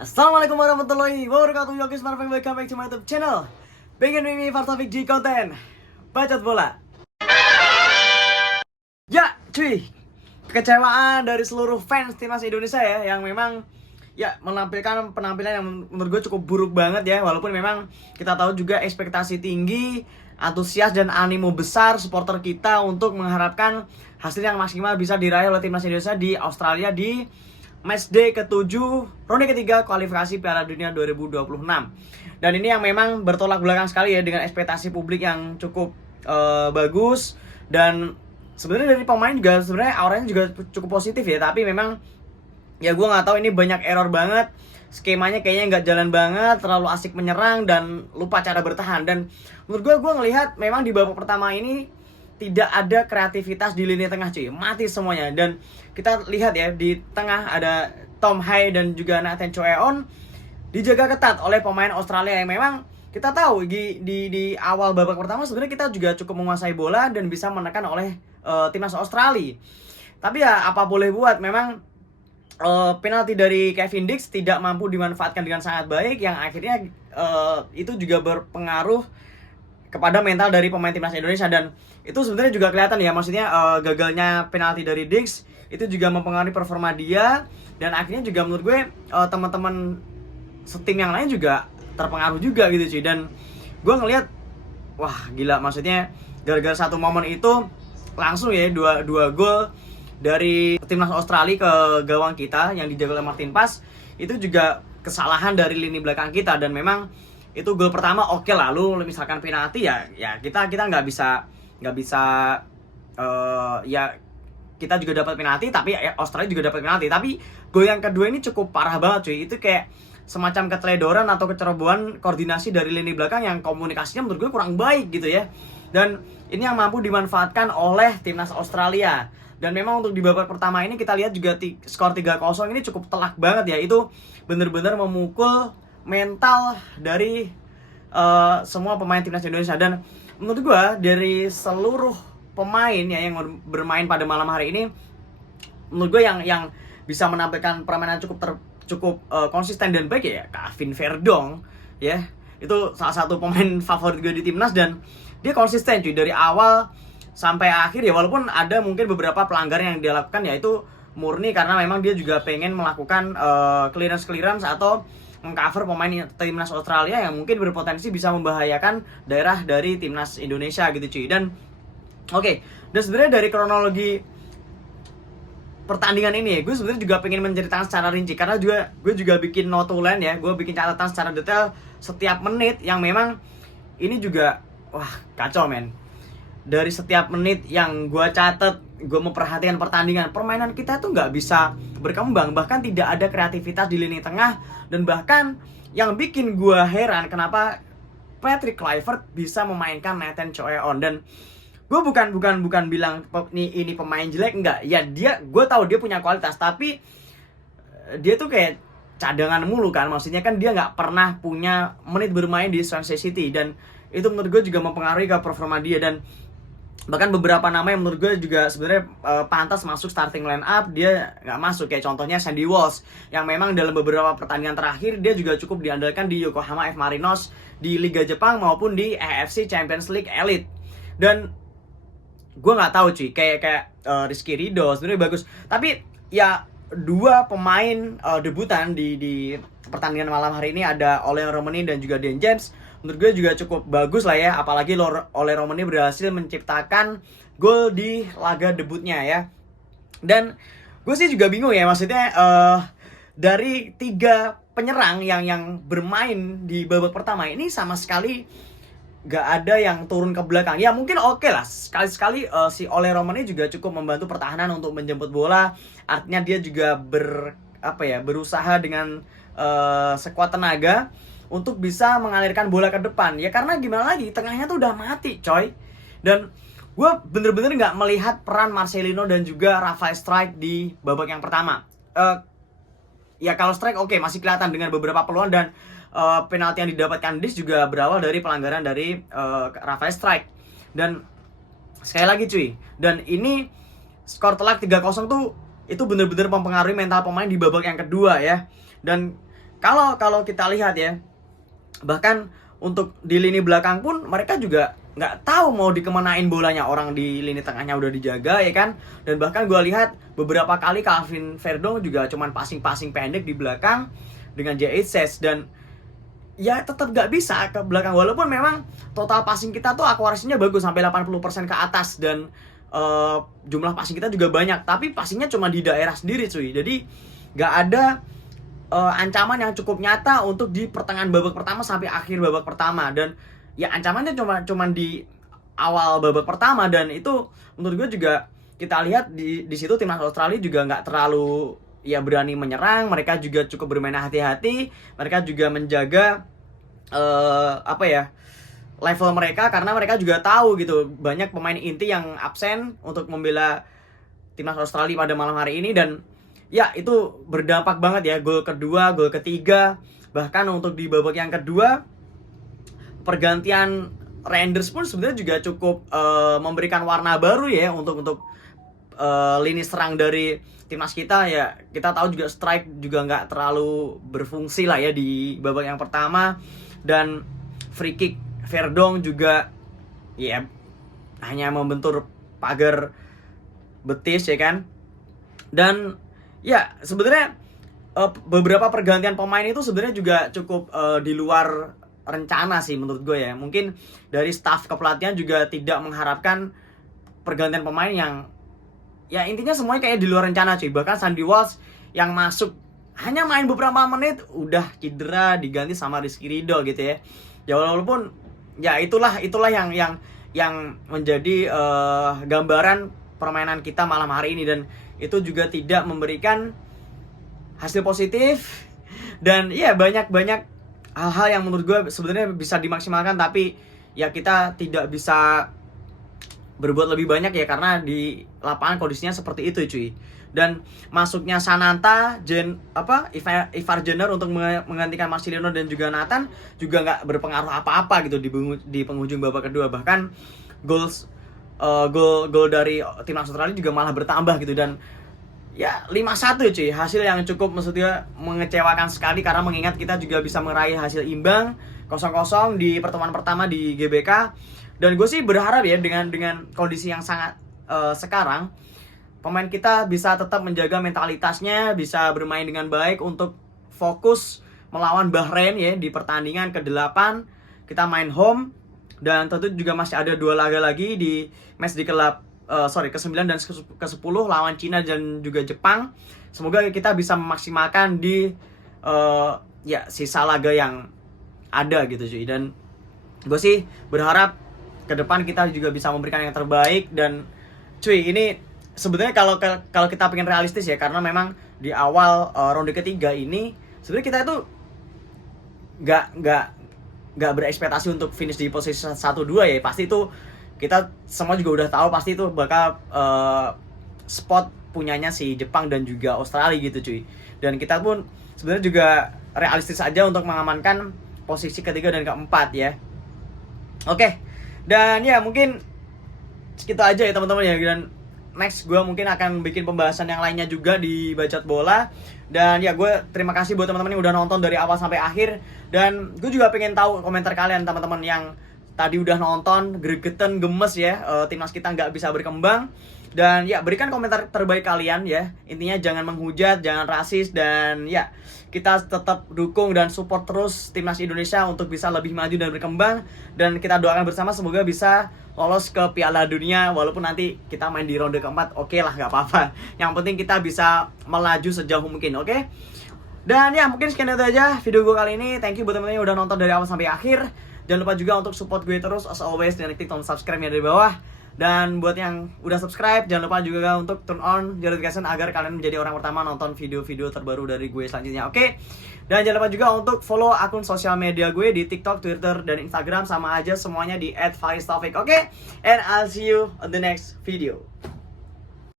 Assalamualaikum warahmatullahi wabarakatuh. Yo guys, welcome back to my YouTube channel. Pengen ini Fartafik di konten Bacot Bola. Ya, cuy. Kekecewaan dari seluruh fans timnas Indonesia ya, yang memang ya menampilkan penampilan yang menurut gue cukup buruk banget ya. Walaupun memang kita tahu juga ekspektasi tinggi, antusias dan animo besar supporter kita untuk mengharapkan hasil yang maksimal bisa diraih oleh timnas Indonesia di Australia di matchday ke-7 ronde ketiga kualifikasi Piala Dunia 2026. Dan ini yang memang bertolak belakang sekali ya dengan ekspektasi publik yang cukup bagus. Dan sebenarnya dari pemain juga sebenarnya auranya juga cukup positif ya, tapi memang ya gue nggak tahu, ini banyak error banget. Skemanya kayaknya nggak jalan banget, terlalu asik menyerang dan lupa cara bertahan. Dan menurut gue ngelihat memang di babak pertama ini tidak ada kreativitas di lini tengah, cuy. Mati semuanya. Dan kita lihat ya, di tengah ada Tom Hai dan juga Nathan Choeon dijaga ketat oleh pemain Australia yang memang kita tahu di awal babak pertama sebenarnya kita juga cukup menguasai bola dan bisa menekan oleh timnas Australia. Tapi ya apa boleh buat, memang penalti dari Kevin Dix tidak mampu dimanfaatkan dengan sangat baik, yang akhirnya itu juga berpengaruh kepada mental dari pemain timnas Indonesia. Dan itu sebenarnya juga kelihatan ya, maksudnya gagalnya penalti dari Dix itu juga mempengaruhi performa dia. Dan akhirnya juga menurut gue teman-teman setim yang lain juga terpengaruh juga gitu cuy. Dan gue ngelihat wah gila, maksudnya gara-gara satu momen itu langsung ya dua gol dari timnas Australia ke gawang kita yang dijaga oleh Martin Pas. Itu juga kesalahan dari lini belakang kita. Dan memang itu gol pertama oke lah, lu misalkan penalti ya kita nggak bisa ya kita juga dapat penalti, tapi Australia juga dapat penalti. Tapi gol yang kedua ini cukup parah banget cuy. Itu kayak semacam keteledoran atau kecerobohan koordinasi dari lini belakang yang komunikasinya menurut gue kurang baik gitu ya. Dan ini yang mampu dimanfaatkan oleh timnas Australia. Dan memang untuk di babak pertama ini kita lihat juga skor 3-0 ini cukup telak banget ya. Itu bener-bener memukul mental dari semua pemain timnas Indonesia. Dan menurut gue dari seluruh pemain ya yang bermain pada malam hari ini, menurut gue yang bisa menampilkan permainan cukup konsisten dan baik ya Kevin Verdong ya. Itu salah satu pemain favorit gue di timnas dan dia konsisten cuy dari awal sampai akhir ya. Walaupun ada mungkin beberapa pelanggaran yang dia lakukan, yaitu murni karena memang dia juga pengen melakukan clearance atau mengcover pemain timnas Australia yang mungkin berpotensi bisa membahayakan daerah dari timnas Indonesia gitu cuy. Dan oke, dan sebenarnya dari kronologi pertandingan ini ya, gue sebenarnya juga pengen menceritakan secara rinci karena gue juga bikin notulen ya, gue bikin catatan secara detail setiap menit yang memang ini juga wah kacau men. Dari setiap menit yang gue catat, gue memperhatikan permainan kita tuh nggak bisa berkembang, bahkan tidak ada kreativitas di lini tengah. Dan bahkan yang bikin gue heran kenapa Patrick Kluivert bisa memainkan Nathan Choeon. Dan gue bukan bilang ini pemain jelek, enggak ya, gue tahu dia punya kualitas, tapi dia tuh kayak cadangan mulu kan, maksudnya kan dia nggak pernah punya menit bermain di Swansea City. Dan itu menurut gue juga mempengaruhi ke performa dia. Dan bahkan beberapa nama yang menurut gue juga sebenarnya pantas masuk starting line up, dia nggak masuk, kayak contohnya Sandy Walsh yang memang dalam beberapa pertandingan terakhir dia juga cukup diandalkan di Yokohama F Marinos di Liga Jepang maupun di AFC Champions League Elite. Dan gue nggak tahu cuy, kayak Rizky Ridho sebenarnya bagus, tapi ya dua pemain debutan di pertandingan malam hari ini ada Ole Romani dan juga Dan James, menurut gue juga cukup bagus lah ya. Apalagi Ole Romani berhasil menciptakan gol di laga debutnya ya. Dan gue sih juga bingung ya, maksudnya dari 3 penyerang yang bermain di babak pertama ini sama sekali gak ada yang turun ke belakang. Ya mungkin oke lah, sekali-sekali si Ole Romani juga cukup membantu pertahanan untuk menjemput bola. Artinya dia juga berusaha dengan sekuat tenaga untuk bisa mengalirkan bola ke depan. Ya karena gimana lagi, tengahnya tuh udah mati coy. Dan gue bener-bener gak melihat peran Marcelino dan juga Rafael Strijk di babak yang pertama. Ya kalau Strijk oke, masih kelihatan dengan beberapa peluang. Dan penalti yang didapatkan Dix juga berawal dari pelanggaran dari Rafael Strijk. Dan sekali lagi cuy, dan ini skor telak 3-0 tuh itu bener-bener mempengaruhi mental pemain di babak yang kedua ya. Dan kalau kita lihat ya, bahkan untuk di lini belakang pun mereka juga nggak tahu mau dikemanain bolanya. Orang di lini tengahnya udah dijaga ya kan. Dan bahkan gue lihat beberapa kali Calvin Verdong juga cuman passing pendek di belakang dengan J8 dan ya tetap nggak bisa ke belakang. Walaupun memang total passing kita tuh akurasinya bagus sampai 80% ke atas dan jumlah passing kita juga banyak, tapi passingnya cuma di daerah sendiri cuy. Jadi nggak ada ancaman yang cukup nyata untuk di pertengahan babak pertama sampai akhir babak pertama. Dan ya ancamannya cuma di awal babak pertama, dan itu menurut gue juga kita lihat di situ timnas Australia juga nggak terlalu ya berani menyerang. Mereka juga cukup bermain hati-hati, mereka juga menjaga level mereka, karena mereka juga tahu gitu banyak pemain inti yang absen untuk membela timnas Australia pada malam hari ini. Dan ya itu berdampak banget ya, gol kedua, gol ketiga, bahkan untuk di babak yang kedua pergantian Reinders pun sebenarnya juga cukup memberikan warna baru ya untuk lini serang dari timnas kita. Ya kita tahu juga strike juga nggak terlalu berfungsi lah ya di babak yang pertama, dan free kick Verdong juga ya hanya membentur pagar betis ya kan. Dan ya sebenarnya beberapa pergantian pemain itu sebenarnya juga cukup di luar rencana sih menurut gue ya. Mungkin dari staf kepelatihan juga tidak mengharapkan pergantian pemain yang ya intinya semuanya kayak di luar rencana cuy. Bahkan Sandy Walsh yang masuk hanya main beberapa menit udah cedera, diganti sama Rizky Ridho gitu ya. Ya walaupun ya itulah yang menjadi gambaran permainan kita malam hari ini, dan itu juga tidak memberikan hasil positif. Dan ya banyak hal-hal yang menurut gue sebenarnya bisa dimaksimalkan, tapi ya kita tidak bisa berbuat lebih banyak ya karena di lapangan kondisinya seperti itu cuy. Dan masuknya Sananta, Ivar Jenner untuk menggantikan Marcelino dan juga Nathan juga nggak berpengaruh apa-apa gitu di penghujung babak kedua. Bahkan gol dari timnas Australia juga malah bertambah gitu. Dan ya 5-1 cuy, hasil yang cukup maksudnya mengecewakan sekali, karena mengingat kita juga bisa meraih hasil imbang 0-0 di pertemuan pertama di GBK. Dan gue sih berharap ya dengan kondisi yang sangat sekarang, pemain kita bisa tetap menjaga mentalitasnya, bisa bermain dengan baik untuk fokus melawan Bahrain ya di pertandingan ke-8. Kita main home, dan tentu juga masih ada 2 laga lagi di match di ke-9 dan ke-10 lawan Cina dan juga Jepang. Semoga kita bisa memaksimalkan di sisa laga yang ada gitu cuy. Dan gue sih berharap ke depan kita juga bisa memberikan yang terbaik. Dan cuy, ini sebenarnya kalau kita pengen realistis ya, karena memang di awal ronde ketiga ini sebenarnya kita itu nggak berekspektasi untuk finish di posisi 1-2 ya. Pasti itu kita semua juga udah tahu pasti itu bakal spot punyanya si Jepang dan juga Australia gitu cuy. Dan kita pun sebenarnya juga realistis aja untuk mengamankan posisi ketiga dan keempat ya. Oke. Dan ya mungkin segitu aja ya teman-teman ya. Dan next gue mungkin akan bikin pembahasan yang lainnya juga di Bacot Bola. Dan ya gue terima kasih buat teman-teman yang udah nonton dari awal sampai akhir. Dan gue juga pengen tahu komentar kalian teman-teman yang tadi udah nonton, gregetan, gemes ya, timnas kita nggak bisa berkembang. Dan ya berikan komentar terbaik kalian ya. Intinya jangan menghujat, jangan rasis, dan ya kita tetap dukung dan support terus timnas Indonesia untuk bisa lebih maju dan berkembang. Dan kita doakan bersama semoga bisa lolos ke Piala Dunia. Walaupun nanti kita main di ronde keempat, oke lah, gak apa-apa. Yang penting kita bisa melaju sejauh mungkin, oke? Dan ya mungkin sekian itu aja video gue kali ini. Thank you buat teman-teman yang udah nonton dari awal sampai akhir. Jangan lupa juga untuk support gue terus as always, dan klik tombol subscribe-nya dari bawah. Dan buat yang udah subscribe, jangan lupa juga untuk turn on notification agar kalian menjadi orang pertama nonton video-video terbaru dari gue selanjutnya, oke? Dan jangan lupa juga untuk follow akun sosial media gue di TikTok, Twitter, dan Instagram. Sama aja semuanya di @faristaufik, oke? And I'll see you on the next video.